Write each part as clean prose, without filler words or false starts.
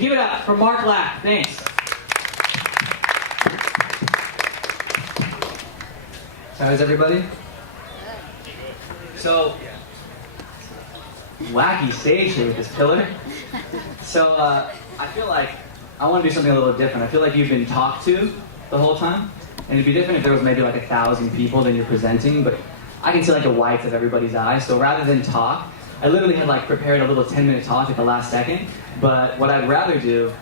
give it up for Mark Lack. Thanks. So how's everybody? So, wacky stage here with this pillar. So I feel like I want to do something a little different. I feel like you've been talked to the whole time. And it'd be different if there was maybe like 1,000 people that you're presenting, but I can see like the whites of everybody's eyes. So rather than talk, I literally had like prepared a little 10-minute talk at the last second. But what I'd rather do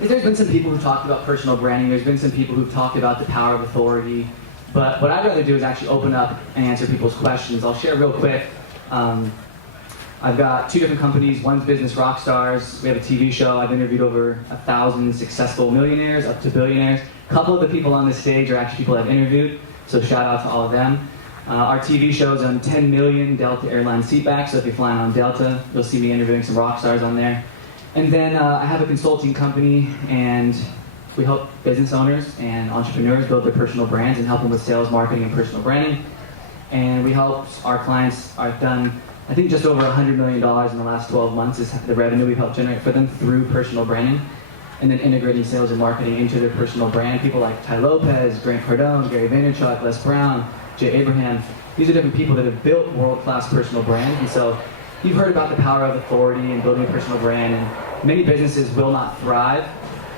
is there's been some people who talked about personal branding. There's been some people who've talked about the power of authority. But what I'd rather do is actually open up and answer people's questions. I'll share real quick. I've got 2 different companies. One's Business Rockstars. We have a TV show. I've interviewed over 1,000 successful millionaires up to billionaires. A couple of the people on this stage are actually people I've interviewed, so shout out to all of them. Our TV show's on 10 million Delta Airlines seatbacks, so if you're flying on Delta, you'll see me interviewing some rock stars on there. And then I have a consulting company, and we help business owners and entrepreneurs build their personal brands and help them with sales, marketing, and personal branding. And we help our clients, I've done, I think just over $100 million in the last 12 months is the revenue we've helped generate for them through personal branding. And then integrating sales and marketing into their personal brand. People like Ty Lopez, Grant Cardone, Gary Vaynerchuk, Les Brown, Jay Abraham. These are different people that have built world-class personal brands. And so you've heard about the power of authority and building a personal brand. And many businesses will not thrive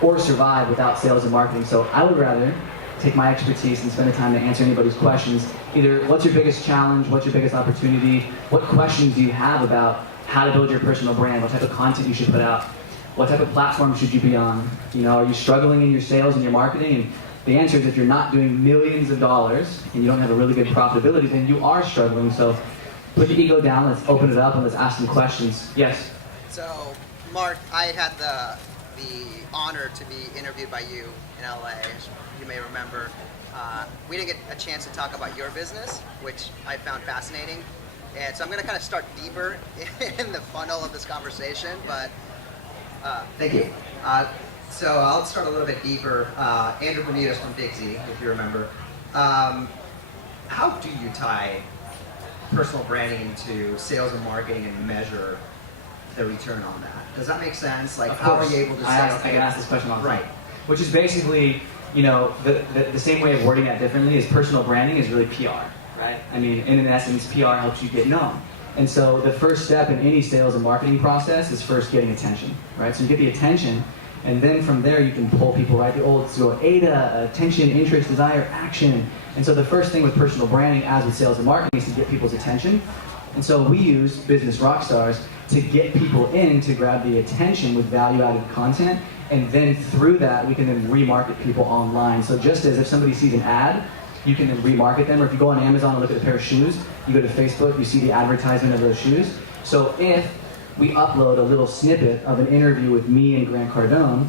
or survive without sales and marketing. So I would rather take my expertise and spend the time to answer anybody's questions. Either what's your biggest challenge, what's your biggest opportunity, what questions do you have about how to build your personal brand, what type of content you should put out, what type of platform should you be on? You know, are you struggling in your sales and your marketing? And the answer is if you're not doing millions of dollars and you don't have a really good profitability, then you are struggling. So put your ego down, let's open it up and let's ask some questions. Yes? So, Mark, I had the honor to be interviewed by you in LA, as you may remember. We didn't get a chance to talk about your business, which I found fascinating. And so I'm going to kind of start deeper in the funnel of this conversation, but thank you. So I'll start a little bit deeper. Andrew Bermudez from Dixie, if you remember. How do you tie personal branding into sales and marketing and measure the return on that? Does that make sense? Like, how are you able to say, I can ask this question all the time. Right. Which is basically, you know, the same way of wording that differently is personal branding is really PR, right? I mean, in essence, PR helps you get known. And so the first step in any sales and marketing process is first getting attention, right? So you get the attention, and then from there you can pull people, right? The old ADA, attention, interest, desire, action. And so the first thing with personal branding, as with sales and marketing, is to get people's attention. And so we use Business Rockstars to get people in to grab the attention with value-added content, and then through that we can then remarket people online. So just as if somebody sees an ad, you can then remarket them, or if you go on Amazon and look at a pair of shoes, you go to Facebook, you see the advertisement of those shoes. So if we upload a little snippet of an interview with me and Grant Cardone,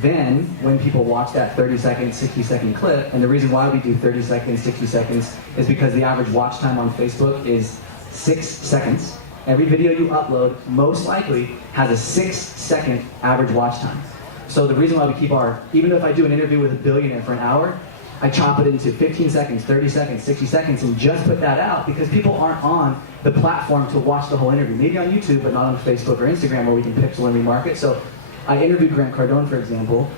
then when people watch that 30-second, 60-second clip, and the reason why we do 30 seconds, 60 seconds is because the average watch time on Facebook is 6 seconds. Every video you upload most likely has a 6-second average watch time. So the reason why we keep even though if I do an interview with a billionaire for an hour, I chop it into 15 seconds, 30 seconds, 60 seconds, and just put that out because people aren't on the platform to watch the whole interview. Maybe on YouTube, but not on Facebook or Instagram where we can pixel and remarket. So I interviewed Grant Cardone, for example,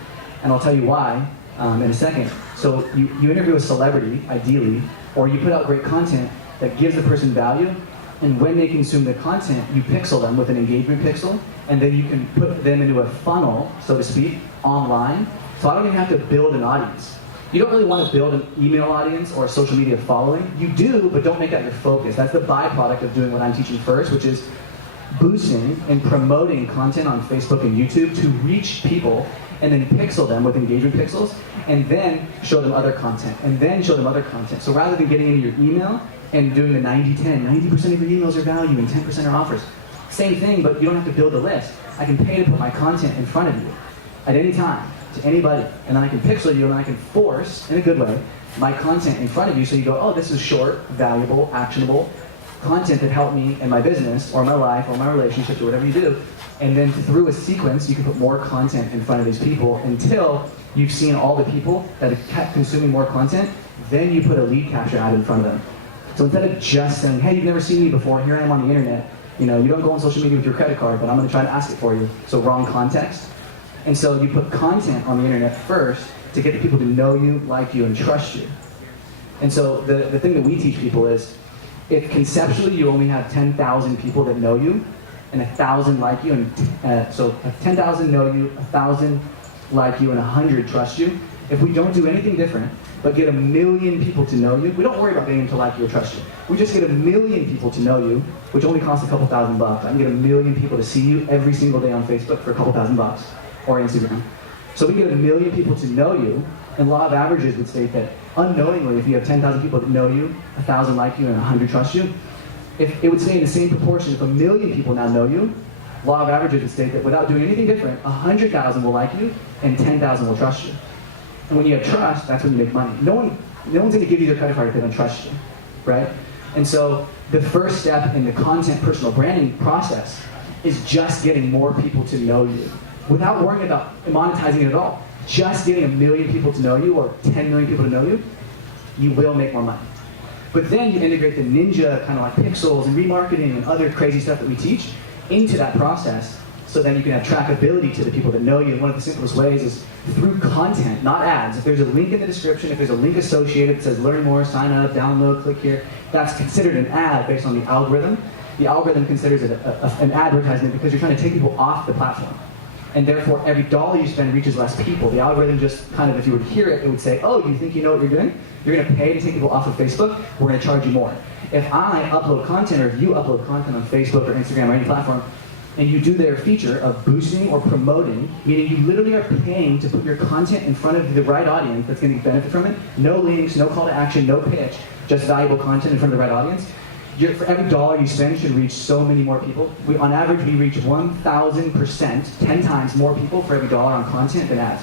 and I'll tell you why in a second. So you interview a celebrity, ideally, or you put out great content that gives the person value, and when they consume the content, you pixel them with an engagement pixel, and then you can put them into a funnel, so to speak, online. So I don't even have to build an audience. You don't really want to build an email audience or a social media following. You do, but don't make that your focus. That's the byproduct of doing what I'm teaching first, which is boosting and promoting content on Facebook and YouTube to reach people and then pixel them with engagement pixels and then show them other content and then show them other content. So rather than getting into your email and doing the 90-10, 90% of your emails are value and 10% are offers. Same thing, but you don't have to build a list. I can pay to put my content in front of you at any time to anybody, and then I can pixel you and I can force, in a good way, my content in front of you so you go, oh, this is short, valuable, actionable content that helped me in my business or my life or my relationships or whatever you do. And then through a sequence, you can put more content in front of these people until you've seen all the people that have kept consuming more content. Then you put a lead capture ad in front of them. So instead of just saying, hey, you've never seen me before, here I am on the internet. You know, you don't go on social media with your credit card, but I'm going to try to ask it for you. So wrong context. And so you put content on the internet first to get the people to know you, like you, and trust you. And so the thing that we teach people is, if conceptually you only have 10,000 people that know you, and 1,000 like you, and so 10,000 know you, 1,000 like you, and 100 trust you, if we don't do anything different, but get 1 million people to know you, we don't worry about getting them to like you or trust you. We just get 1 million people to know you, which only costs a couple $1,000. I can get 1 million people to see you every single day on Facebook for a couple $1,000, or Instagram. So we get 1 million people to know you, and law of averages would state that unknowingly, if you have 10,000 people that know you, 1,000 like you, and 100 trust you, if it would say in the same proportion, if 1 million people now know you, law of averages would state that without doing anything different, 100,000 will like you, and 10,000 will trust you. And when you have trust, that's when you make money. No one's going to give you their credit card if they don't trust you, right? And so the first step in the content personal branding process is just getting more people to know you without worrying about monetizing it at all. Just getting 1 million people to know you, or 10 million people to know you, you will make more money. But then you integrate the ninja, kind of like pixels and remarketing and other crazy stuff that we teach into that process, so then you can have trackability to the people that know you. And one of the simplest ways is through content, not ads. If there's a link in the description, if there's a link associated that says learn more, sign up, download, click here, that's considered an ad based on the algorithm. The algorithm considers it an advertisement because you're trying to take people off the platform. And therefore, every dollar you spend reaches less people. The algorithm just kind of, if you were to hear it, it would say, oh, you think you know what you're doing? You're going to pay to take people off of Facebook? We're going to charge you more. If I upload content, or if you upload content on Facebook or Instagram or any platform, and you do their feature of boosting or promoting, meaning you literally are paying to put your content in front of the right audience that's going to benefit from it, no links, no call to action, no pitch, just valuable content in front of the right audience, for every dollar you spend, you should reach so many more people. On average, we reach 1,000%, 10 times more people for every dollar on content than ads.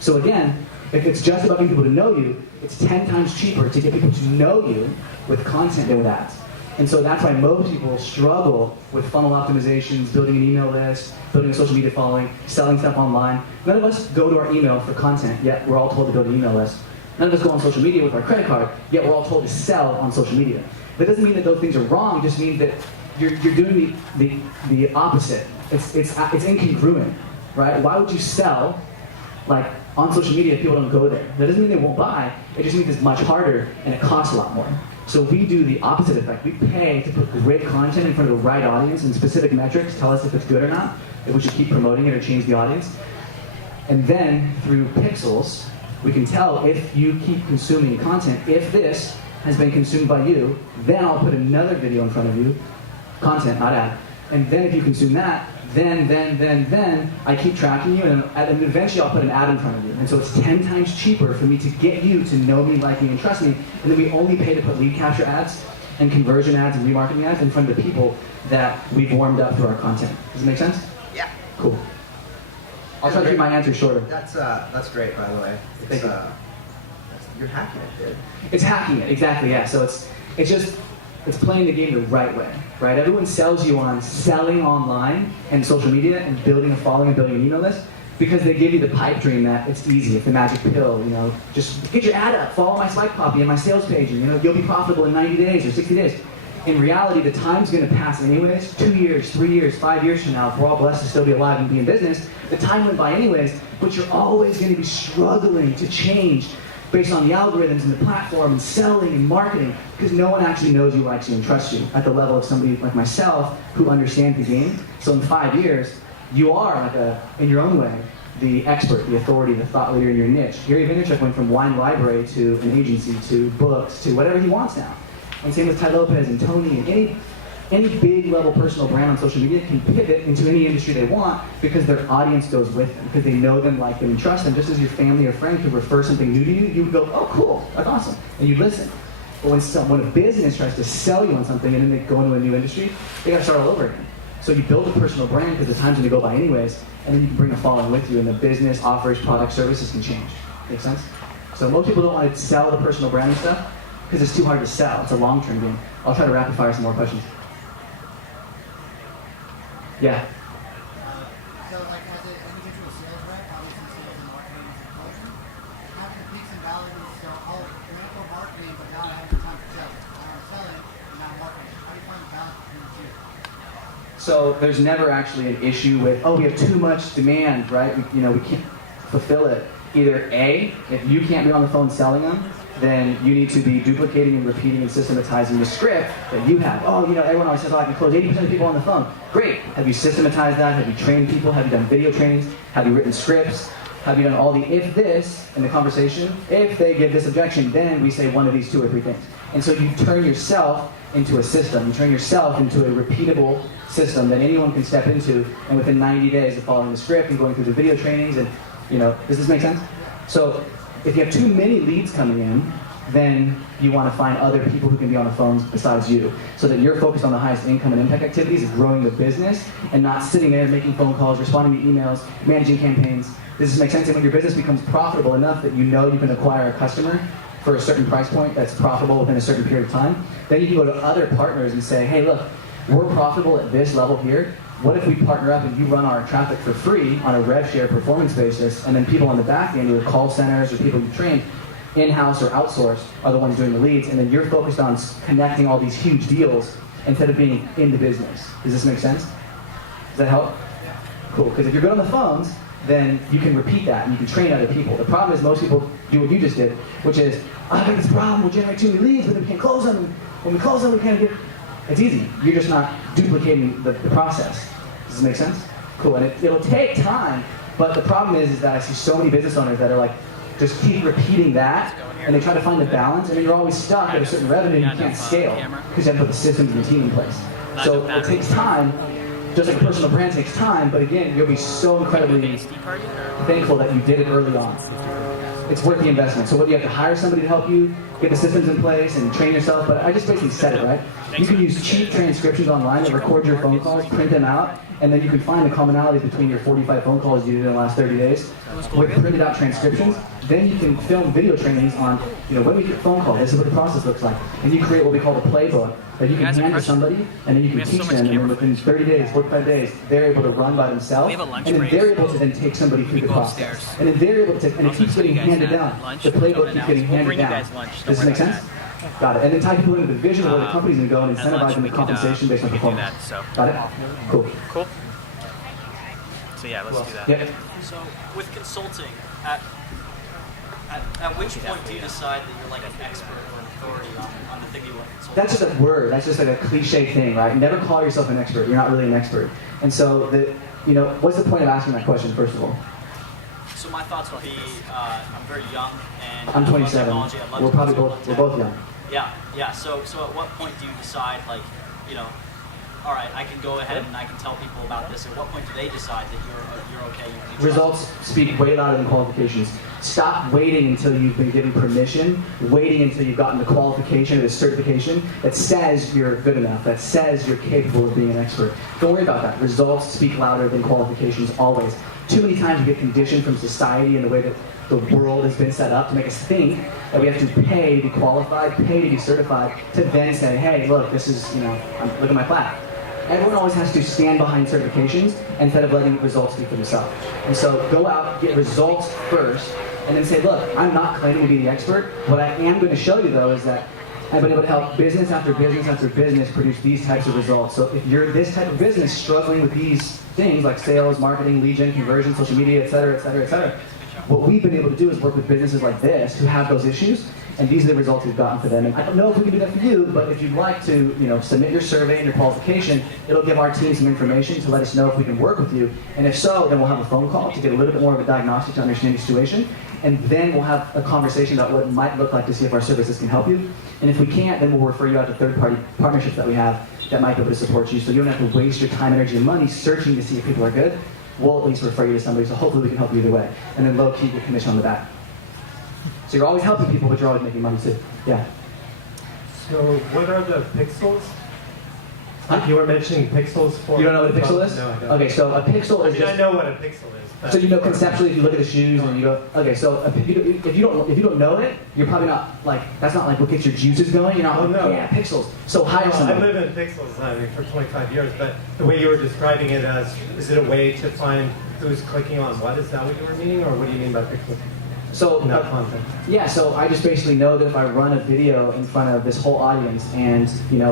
So again, if it's just about getting people to know you, it's 10 times cheaper to get people to know you with content than with ads. And so that's why most people struggle with funnel optimizations, building an email list, building a social media following, selling stuff online. None of us go to our email for content, yet we're all told to build an email list. None of us go on social media with our credit card, yet we're all told to sell on social media. That doesn't mean that those things are wrong, it just means that you're doing the opposite. It's incongruent, right? Why would you sell like on social media if people don't go there? That doesn't mean they won't buy, it just means it's much harder and it costs a lot more. So we do the opposite effect. We pay to put great content in front of the right audience, and specific metrics tell us if it's good or not, if we should keep promoting it or change the audience. And then through pixels, we can tell if you keep consuming content, if this has been consumed by you, then I'll put another video in front of you, content, not ad. And then if you consume that, then I keep tracking you, and eventually I'll put an ad in front of you. And so it's 10 times cheaper for me to get you to know me, like me, and trust me, and then we only pay to put lead capture ads and conversion ads and remarketing ads in front of the people that we've warmed up through our content. Does it make sense? Yeah. Cool. I'll try to keep my answer shorter. That's great, by the way. Thank you. You're hacking it, dude. It's hacking it, exactly, yeah. So it's playing the game the right way, right? Everyone sells you on selling online and social media and building a following and building an email list because they give you the pipe dream that it's easy, it's the magic pill, you know, just get your ad up, follow my swipe copy and my sales page, and you know, you'll be profitable in 90 days or 60 days. In reality, the time's gonna pass anyways. 2 years, 3 years, 5 years from now, if we're all blessed to still be alive and be in business, the time went by anyways, but you're always gonna be struggling to change based on the algorithms and the platform and selling and marketing, because no one actually knows you, likes you, and trusts you at the level of somebody like myself who understands the game. So in 5 years, you are, like in your own way, the expert, the authority, the thought leader in your niche. Gary Vaynerchuk went from wine library to an agency to books to whatever he wants now. And same with Ty Lopez and Tony and any big level personal brand on social media can pivot into any industry they want because their audience goes with them, because they know them, like them, and trust them. Just as your family or friend could refer something new to you, you would go, oh cool, that's awesome, and you listen. But when a business tries to sell you on something and then they go into a new industry, they gotta start all over again. So you build a personal brand because the time's gonna go by anyways, and then you can bring a following with you, and the business, offers, products, services can change. Make sense? So most people don't want to sell the personal branding stuff because it's too hard to sell. It's a long-term game. I'll try to rapid fire some more questions. Yeah. So, like, as an individual sales rep, obviously sales and marketing is important. Having the peaks and valleys is still, oh, you're going to go marketing, but now I have the time to sell. I want to sell it, and now I'm marketing. How do you find the balance between the two? So there's never actually an issue with, oh, we have too much demand, right? We can't fulfill it. Either A, if you can't be on the phone selling them, then you need to be duplicating and repeating and systematizing the script that you have. Oh, everyone always says, oh, I can close 80% of people on the phone. Great. Have you systematized that? Have you trained people? Have you done video trainings? Have you written scripts? Have you done all the if this in the conversation? If they give this objection, then we say one of these 2 or 3 things. And so you turn yourself into a system. You turn yourself into a repeatable system that anyone can step into, and within 90 days of following the script and going through the video trainings, and does this make sense? So if you have too many leads coming in, then you want to find other people who can be on the phones besides you, so that you're focused on the highest income and impact activities of growing the business, and not sitting there making phone calls, responding to emails, managing campaigns. Does this make sense? And when your business becomes profitable enough that you can acquire a customer for a certain price point that's profitable within a certain period of time, then you can go to other partners and say, hey, look, we're profitable at this level here. What if we partner up and you run our traffic for free on a rev share performance basis, and then people on the back end, either call centers or people you train, in-house or outsourced, are the ones doing the leads, and then you're focused on connecting all these huge deals instead of being in the business. Does this make sense? Does that help? Cool, because if you're good on the phones, then you can repeat that and you can train other people. The problem is most people do what you just did, which is, I've got this problem, we'll generate too many leads, but then we can't close them. When we close them, we can't get... It's easy. You're just not duplicating the process. Does this make sense? Cool, and it'll take time, but the problem is that I see so many business owners that are like, just keep repeating that, and they try to find the balance, and then you're always stuck at a certain revenue and you can't scale, because you haven't put the systems and the team in place. So it takes time, just like a personal brand takes time, but again, you'll be so incredibly thankful that you did it early on. It's worth the investment. So what, you have to hire somebody to help you, get the systems in place, and train yourself, but I just basically said it, right? You can use cheap transcriptions online that record your phone calls, print them out, and then you can find the commonalities between your 45 phone calls you did in the last 30 days with printed out transcriptions. Then you can film video trainings on, when we get a phone call, this is what the process looks like. And you create what we call the playbook that you can hand to somebody, and then you can teach them, and then within 30 days, 45 days, they're able to run by themselves, and then they're able to then take somebody through the process. And then they're able to, and it keeps getting handed down. The playbook keeps getting handed down. Does this make sense? Got it. And then tie people into the vision of where the company's going to go and incentivize them with compensation based on performance. Got it? Cool. Cool. So yeah, let's do that. Yeah. So with consulting, at which point do you decide that you're like an expert or an authority on the thing you want to consult? That's just a word. That's just like a cliche thing, right? Never call yourself an expert. You're not really an expert. And so, what's the point of asking that question, first of all? So my thoughts would be, I'm very young and I'm 27. I love technology. I love We're both young. Yeah. So at what point do you decide, all right, I can go ahead and I can tell people about this? At what point do they decide that you're okay? You can Results speak way louder than qualifications. Stop waiting until you've been given permission, waiting until you've gotten the qualification or the certification that says you're good enough, that says you're capable of being an expert. Don't worry about that. Results speak louder than qualifications always. Too many times we get conditioned from society and the way that the world has been set up to make us think that we have to pay to be qualified, pay to be certified, to then say, hey, look, this is, look at my plaque. Everyone always has to stand behind certifications instead of letting results speak for themselves. And so go out, get results first, and then say, look, I'm not claiming to be the expert. What I am going to show you, though, is that I've been able to help business after business after business produce these types of results. So if you're this type of business struggling with these things like sales, marketing, lead gen, conversion, social media, et cetera, et cetera, et cetera, what we've been able to do is work with businesses like this who have those issues, and these are the results we've gotten for them. And I don't know if we can do that for you, but if you'd like to, submit your survey and your qualification, it'll give our team some information to let us know if we can work with you. And if so, then we'll have a phone call to get a little bit more of a diagnostic to understand your situation. And then we'll have a conversation about what it might look like to see if our services can help you. And if we can't, then we'll refer you out to third-party partnerships that we have that might be able to support you, so you don't have to waste your time, energy, and money searching to see if people are good. We'll at least refer you to somebody, so hopefully we can help you either way. And then low-key, get commission on the back. So you're always helping people, but you're always making money too. Yeah. So what are the pixels? You were mentioning pixels for... You don't know what a pixel is? No, I don't. Okay, so a pixel is I know what a pixel is. So conceptually, if you look at the shoes and you go, okay, so if you don't know it, you're probably not that's not what gets your juices going. You're not yeah, pixels. So hire somebody. I live in pixels for 25 years, but the way you were describing it as, is it a way to find who's clicking on what? Is that what you were meaning, or what do you mean by pixels? So that content. Yeah, so I just basically know that if I run a video in front of this whole audience, and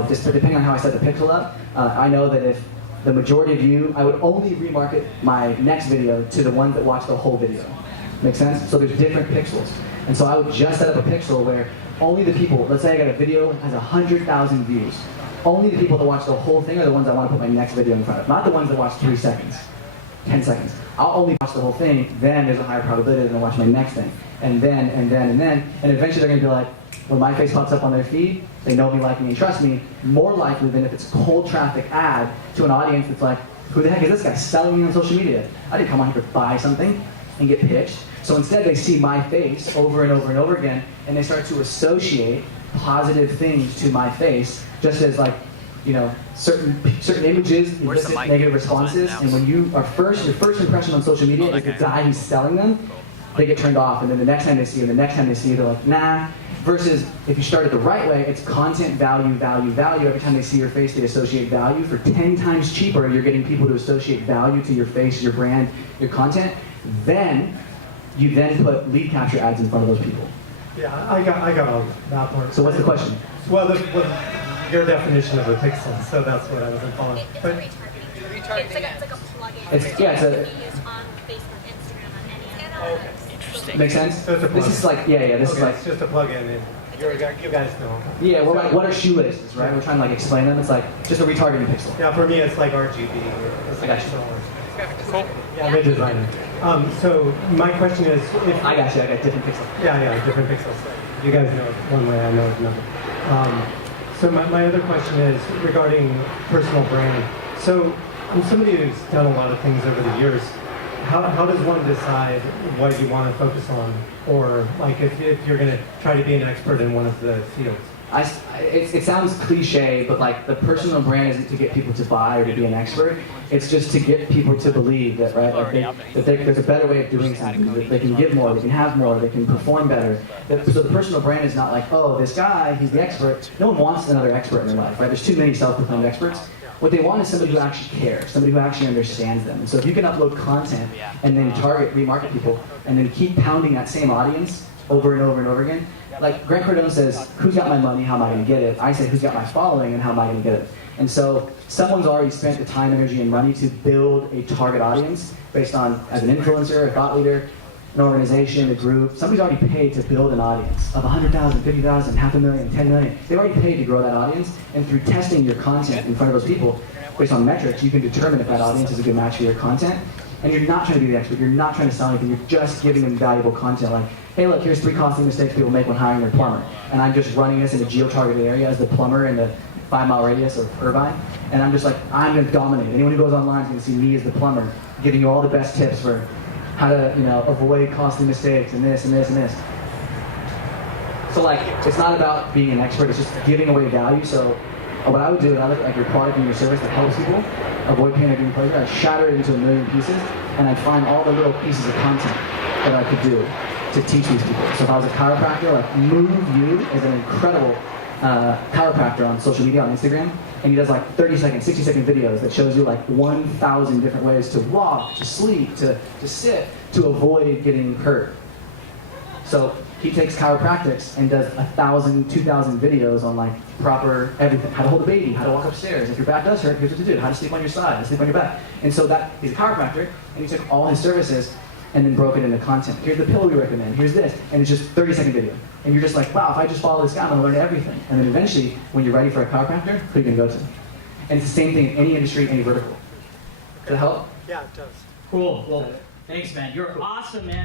just depending on how I set the pixel up, I know that if the majority of you, I would only remarket my next video to the ones that watch the whole video. Make sense? So there's different pixels. And so I would just set up a pixel where only the people, let's say I got a video that has 100,000 views. Only the people that watch the whole thing are the ones I want to put my next video in front of, not the ones that watch 3 seconds, 10 seconds. I'll only watch the whole thing, then there's a higher probability that they'll watch my next thing. And then, and eventually they're gonna be like, when my face pops up on their feed, they know me, like me, and trust me, more likely than if it's cold traffic ad to an audience that's like, who the heck is this guy selling me on social media? I didn't come on here to buy something and get pitched. So instead they see my face over and over and over again, and they start to associate positive things to my face, just as like, you know, certain images elicit negative responses, and when you are your first impression on social media is the guy who's selling them, they get turned off, and then the next time they see you, and the next time they see you, they're like, nah. Versus if you start it the right way, it's content, value, value, value. Every time they see your face, they associate value. For 10 times cheaper, you're getting people to associate value to your face, your brand, your content. Then you then put lead capture ads in front of those people. Yeah, I got all that part. So what's the question? Well, your definition of a pixel, so that's what I wasn't following. It's But a retargeting. It's like a plugin. It's It can be used on Facebook, Instagram, on any of them. Interesting. Make sense? So it's a This is like, yeah, this is okay, like, it's just a plug-in, and you guys know. yeah, we're like, what are shoelaces, right? We're trying to like explain them. It's like just a retargeting pixel. Yeah, for me it's like RGB. It's I got you. Cool. Yeah, I'm a designer. So my question is, if I got you. I got different pixels. yeah, different pixels. You guys know it one way, I know it another. So my other question is regarding personal branding. So I'm somebody who's done a lot of things over the years. How does one decide what you want to focus on? Or like if you're going to try to be an expert in one of the fields? It sounds cliche, but like the personal brand isn't to get people to buy or to be an expert. It's just to get people to believe that, right? Like there's a better way of doing something. That they can give more, they can have more, they can perform better. So the personal brand is not like, oh, this guy, he's the expert. No one wants another expert in their life, right? There's too many self-proclaimed experts. What they want is somebody who actually cares, somebody who actually understands them. And so if you can upload content and then remarket people, and then keep pounding that same audience over and over and over again, like Grant Cardone says, who's got my money, how am I going to get it? I say, who's got my following, and how am I going to get it? And so someone's already spent the time, energy, and money to build a target audience based on, as an influencer, a thought leader, an organization, a group. Somebody's already paid to build an audience of 100,000, 50,000, 500,000, 10 million. They've already paid to grow that audience, and through testing your content in front of those people, based on metrics, you can determine if that audience is a good match for your content. And you're not trying to be the expert, you're not trying to sell anything, you're just giving them valuable content like, hey look, here's 3 costly mistakes people make when hiring their plumber. And I'm just running this in a geo-targeted area as the plumber in the 5-mile radius of Irvine. And I'm just like, I'm gonna dominate. Anyone who goes online is gonna see me as the plumber, giving you all the best tips for how to, avoid costly mistakes and this and this and this. So like, it's not about being an expert, it's just giving away value. So what I would do, when I look at like your product and your service that helps people avoid pain or doing pleasure, I'd shatter it into a million pieces, and I'd find all the little pieces of content that I could do to teach these people. So if I was a chiropractor, like Move You is an incredible chiropractor on social media, on Instagram, and he does like 30-second, 60-second videos that shows you like 1,000 different ways to walk, to sleep, to sit, to avoid getting hurt. So he takes chiropractics and does 1,000, 2,000 videos on like proper everything, how to hold a baby, how to walk upstairs. If your back does hurt, here's what to do, how to sleep on your side, how to sleep on your back. And so that he's a chiropractor, and he took all his services and then broke it into content. Here's the pillow we recommend, here's this, and it's just 30-second video. And you're just like, wow, if I just follow this guy, I'm gonna learn everything. And then eventually, when you're ready for a chiropractor, who are you gonna go to? And it's the same thing in any industry, any vertical. Does that help? Yeah, it does. Cool. Well, thanks, man. You're awesome, man.